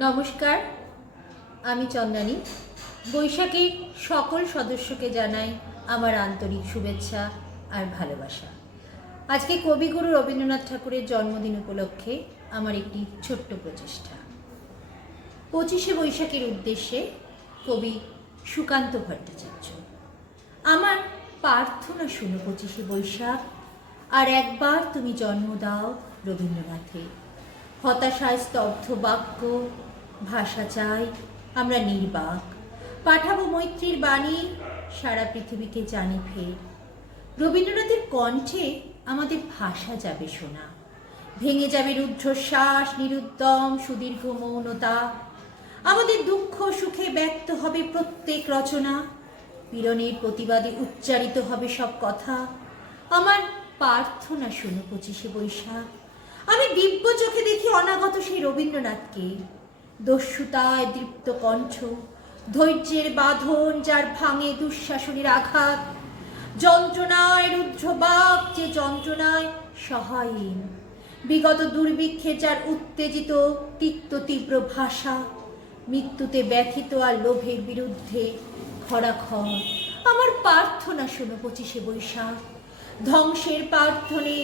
নমস্কার, আমি চন্দানী। বৈশাখীর সকল সদস্যকে জানাই আমার আন্তরিক শুভেচ্ছা আর ভালোবাসা। আজকে কবিগুরু রবীন্দ্রনাথ ঠাকুরের জন্মদিন উপলক্ষে আমার একটি ছোট্ট প্রচেষ্টা। পঁচিশে বৈশাখের উদ্দেশ্যে কবি সুকান্ত ভট্টাচার্য। আমার প্রার্থনা শুনো পঁচিশে বৈশাখ, আর একবার তুমি জন্ম দাও রবীন্দ্রনাথে হতাশায় স্তব্ধ বাক্য, ভাষা চাই, আমরা নির্বাক। পাঠাবো মৈত্রীর বাণী, সারা পৃথিবীকে জানি ফের। রবীন্দ্রনাথের কণ্ঠে আমাদের ভাষা যাবে শোনা। ভেঙে যাবে রুদ্ধশ্বাস নিরুদ্দম সুদীর্ঘ মৌনতা। আমাদের দুঃখ সুখে ব্যক্ত হবে প্রত্যেক রচনা। পীড়নের প্রতিবাদে উচ্চারিত হবে সব কথা। আমার প্রার্থনা শুনো পঁচিশে বৈশাখ। আমি দিব্য চোখে দেখি অনাগত সেই রবীন্দ্রনাথকে। দস্যুতায় দীপ্ত কণ্ঠ, ধৈর্যের বাঁধন যার ভাঙে দুঃশাসনের আঘাত, যন্ত্রণায় রুদ্রবাক যে যন্ত্রণায় সহায়হীন, বিগত দুর্ভিক্ষে যার উত্তেজিত, তিক্ত, তীব্র ভাষা, মৃত্যুতে ব্যথিত আর লোভের বিরুদ্ধে খরাখর আমার প্রার্থনা শোনো পঁচিশে বৈশাখ, ধ্বংসের প্রার্থনে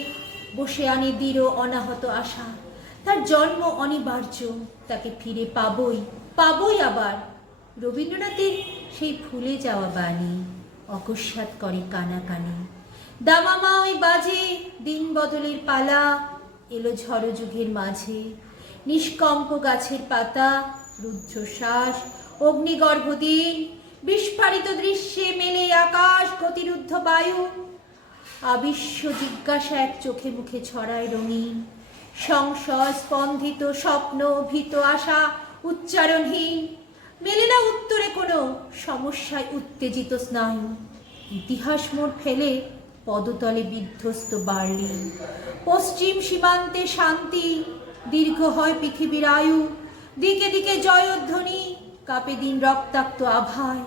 বসে আনি দৃঢ় অনাহত আশা। তার জন্ম অনিবার্য, তাকে ফিরে পাবই পাবই আবার। রবীন্দ্রনাথের সেই ফুলে যাওয়া বাণী, অকস্মাৎ করে কানা কানাকানি। দামামা ওই বাজে দিন বদলের পালা, এলো ঝড় যুগের মাঝে। নিষ্কম্প গাছের পাতা রুদ্ধশ্বাস অগ্নিগর্ভ দিন, বিস্ফারিত দৃশ্যে মেলে আকাশ, গতিরুদ্ধ বায়ু। আবিশ্ব জিজ্ঞাসা এক চোখে মুখে ছড়ায় রঙিন। সংশয় স্পন্দিত স্বপ্ন, ভীত আশা, উচ্চারণহীন। মেলে না উত্তরে কোনো সমস্যায় উত্তেজিত স্নায়ু। ইতিহাস মোড় ফেলে পদতলে বিধ্বস্ত বার্লিন পশ্চিম সীমান্তে শান্তি, দীর্ঘ হয় পৃথিবীর আয়ু। দিকে দিকে জয়ধ্বনি, কাপে দিন রক্তাক্ত আভায়।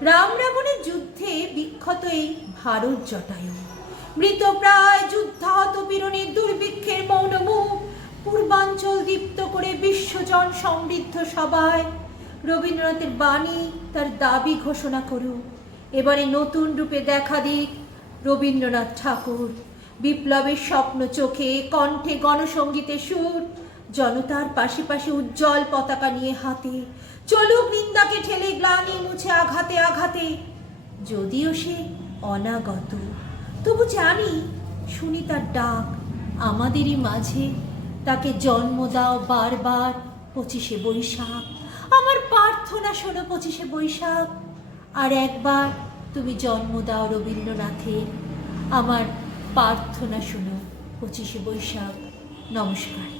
রাম রাবণের যুদ্ধে বিক্ষত এই ভারত জটায়ু। মৃত প্রায় যুদ্ধাহত পীড়নের দুর্ভিক্ষের মৌন মুখ পূর্বাঞ্চল দীপ্ত করে বিশ্বজন সমৃদ্ধ সবাই রবীন্দ্রনাথের বাণী তার দাবি ঘোষণা করুক এবারে নতুন রূপে দেখা দিক রবীন্দ্রনাথ ঠাকুর। বিপ্লবের স্বপ্ন চোখে, কণ্ঠে গণসঙ্গীতের সুর। জনতার পাশে পাশে উজ্জ্বল পতাকা নিয়ে হাতে। চলুক নিন্দাকে ঠেলে গ্লানি মুছে আঘাতে আঘাতে। যদিও সে অনাগত। তবু জানি শুনি তার ডাক আমাদেরই মাঝে। তাকে জন্ম দাও বারবার পঁচিশে বৈশাখ। আমার প্রার্থনা শোনো পঁচিশে বৈশাখ। আর একবার তুমি জন্ম দাও রবীন্দ্রনাথের। আমার প্রার্থনা শোনো পঁচিশে বৈশাখ। নমস্কার।